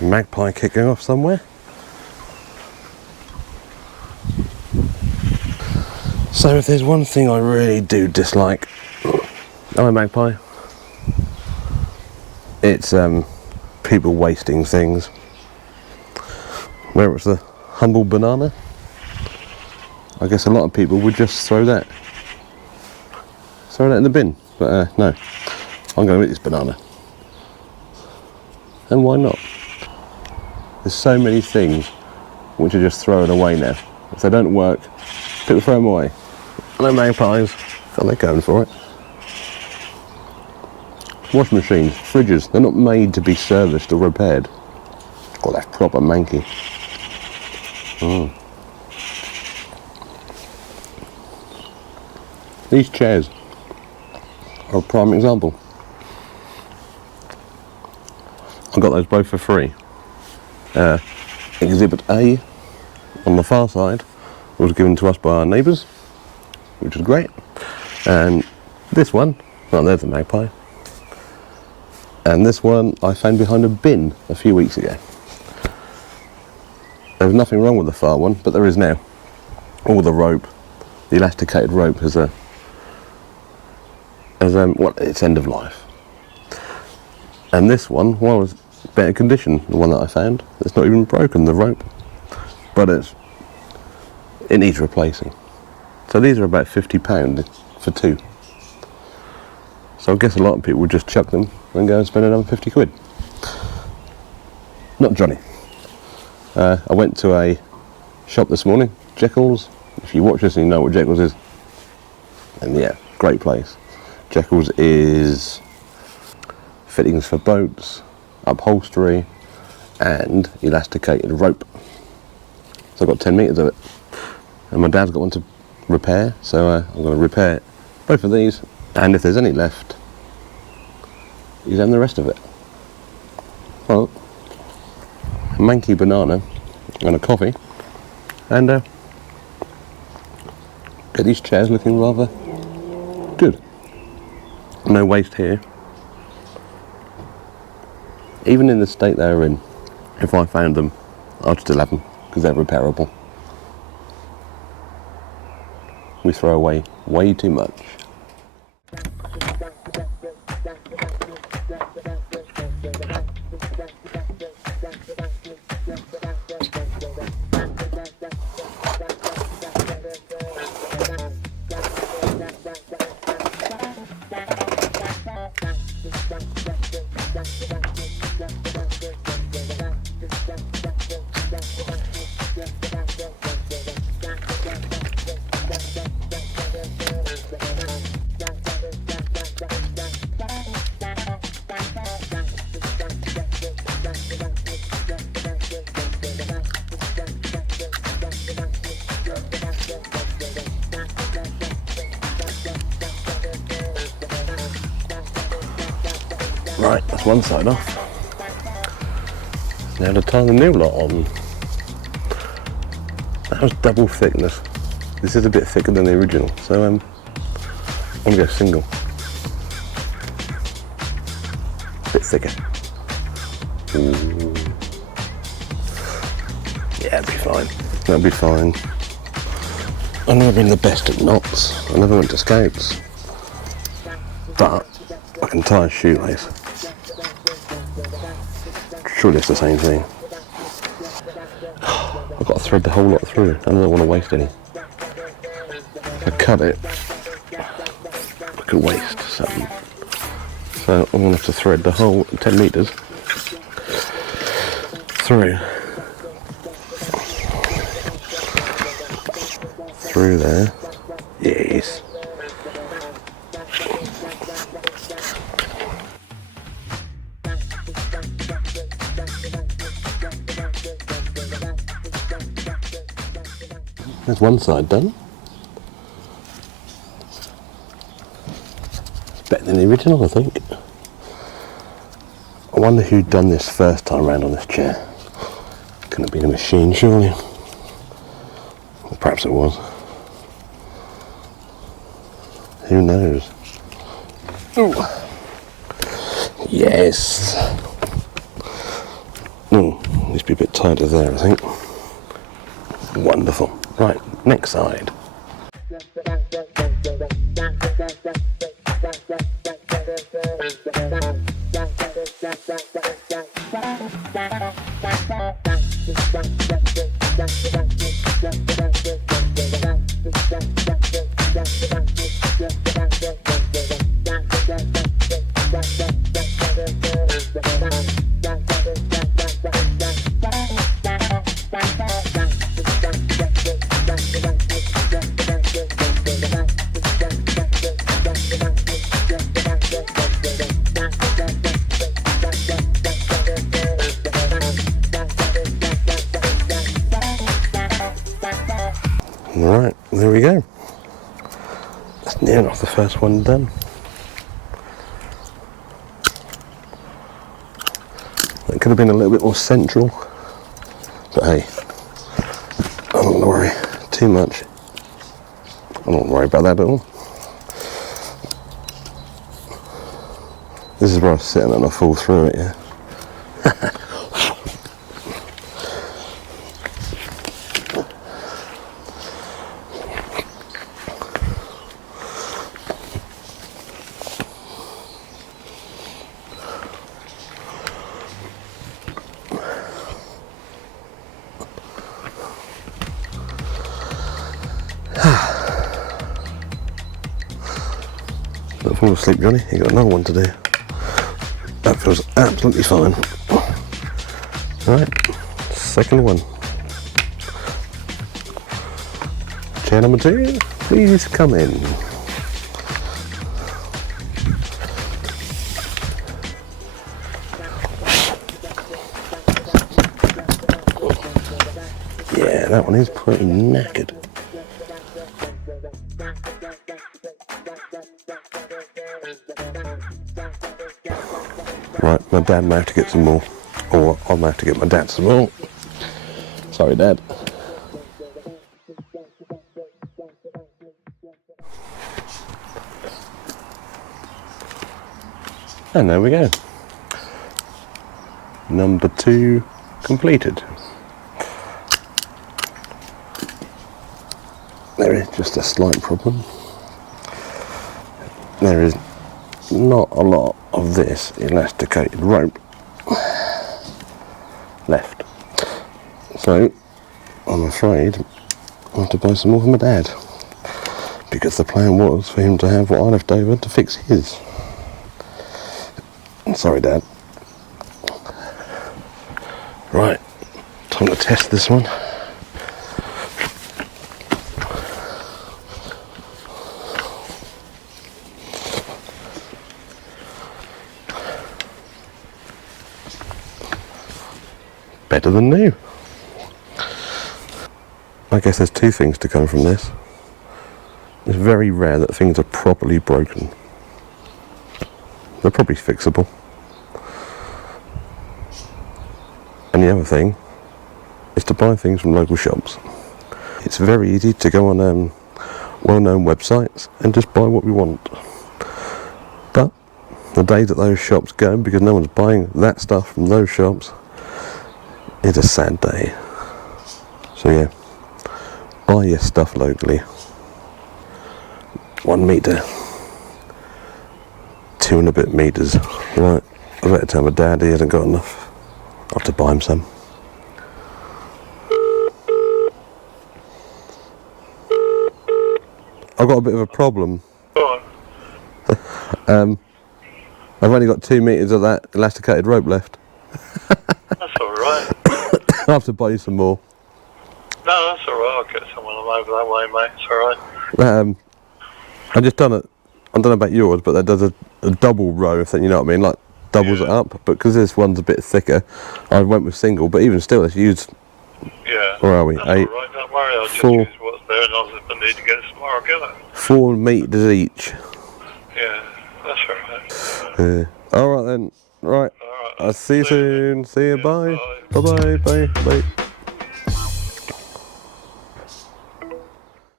Magpie kicking off somewhere. So if there's one thing I really do dislike, oh, magpie, it's people wasting things. Where it's the humble banana, I guess a lot of people would just throw that in the bin, but no, I'm going to eat this banana. And why not? There's so many things which are just thrown away now. If they don't work, people throw them away. I know magpies, so they're going for it. Washing machines, fridges, they're not made to be serviced or repaired. Oh, that's proper manky. These chairs are a prime example. I got those both for free. Exhibit A on the far side was given to us by our neighbours, which is great. And this one, well, there's a magpie. And this one I found behind a bin a few weeks ago. There was nothing wrong with the far one, but there is now. All the rope, the elasticated rope has well, it's end of life. And this one, well, was better condition, the one that I found. It's not even broken, the rope, but it needs replacing. So these are about £50 for two. So I guess a lot of people would just chuck them and go and spend another 50 quid. Not Johnny. I went to a shop this morning, Jekyll's. If you watch this and you know what Jekyll's is, and yeah, great place. Jekyll's is fittings for boats, upholstery, and elasticated rope. So I've got 10 metres of it. And my dad's got one to repair, so I'm going to repair both of these, and if there's any left, use them the rest of it. Well, a manky banana and a coffee, and get these chairs looking rather good. No waste here. Even in the state they're in, if I found them, I'd still have them, because they're repairable. We throw away way too much. Right, that's one side off. Now to tie the new lot on. That was double thickness. This is a bit thicker than the original, so I'm gonna go single. Bit thicker. Ooh. Yeah, it'll be fine. That'll be fine. I've never been the best at knots. I never went to scouts. But I can tie a shoelace. Surely it's the same thing. I've got to thread the whole lot through. I don't want to waste any. If I cut it, I could waste something. So I'm going to have to thread the whole 10 metres through. Through there. Yes. There's one side done. It's better than the original, I think. I wonder who'd done this first time round on this chair. Couldn't have been a machine, surely. Or perhaps it was. Who knows? Ooh. Yes. Oh, needs to be a bit tighter there, I think. Wonderful. Right, next side. Right, there we go. That's near enough the first one done. That could have been a little bit more central, but hey, I don't worry too much. I don't worry about that at all. This is where I was sitting and I fall through it, yeah. Don't fall asleep, Johnny. You got another one to do. That feels absolutely fine. Right, second one. Chair number 2, please come in. Yeah, that one is pretty knackered. Right, my dad may have to get some more, or I may have to get my dad some more. Sorry, Dad. And there we go. Number 2 completed. There is just a slight problem. There is not a lot of this elasticated rope left. So, I'm afraid I'll have to buy some more for my dad. Because the plan was for him to have what I left over to fix his. Sorry, Dad. Right, time to test this one. Better than new. I guess there's 2 things to come from this. It's very rare that things are properly broken. They're probably fixable. And the other thing is to buy things from local shops. It's very easy to go on well-known websites and just buy what we want. But the day that those shops go, because no one's buying that stuff from those shops, is a sad day. So yeah, buy your stuff locally. 1 metre, 2 and a bit metres. Right, I better tell my dad he hasn't got enough. I'll have to buy him some. I've got a bit of a problem. Go I've on. only got 2 metres of that elasticated rope left. That's alright. I'll have to buy you some more. No, that's alright. I'll get someone over that way, mate. It's alright. I just done it. I don't know about yours, but that does a double row, if you know what I mean, like doubles it up. But because this one's a bit thicker, I went with single. But even still, let's use. Yeah. Where are we? That's 8. alright. Don't worry. I'll just 4. use what's there, and I'll, if I need to get some more, I'll get it. 4 metres each. Yeah, that's alright. All right then. Right. Alright. I'll see you soon. See you. Bye. Bye. Bye. Bye. Bye.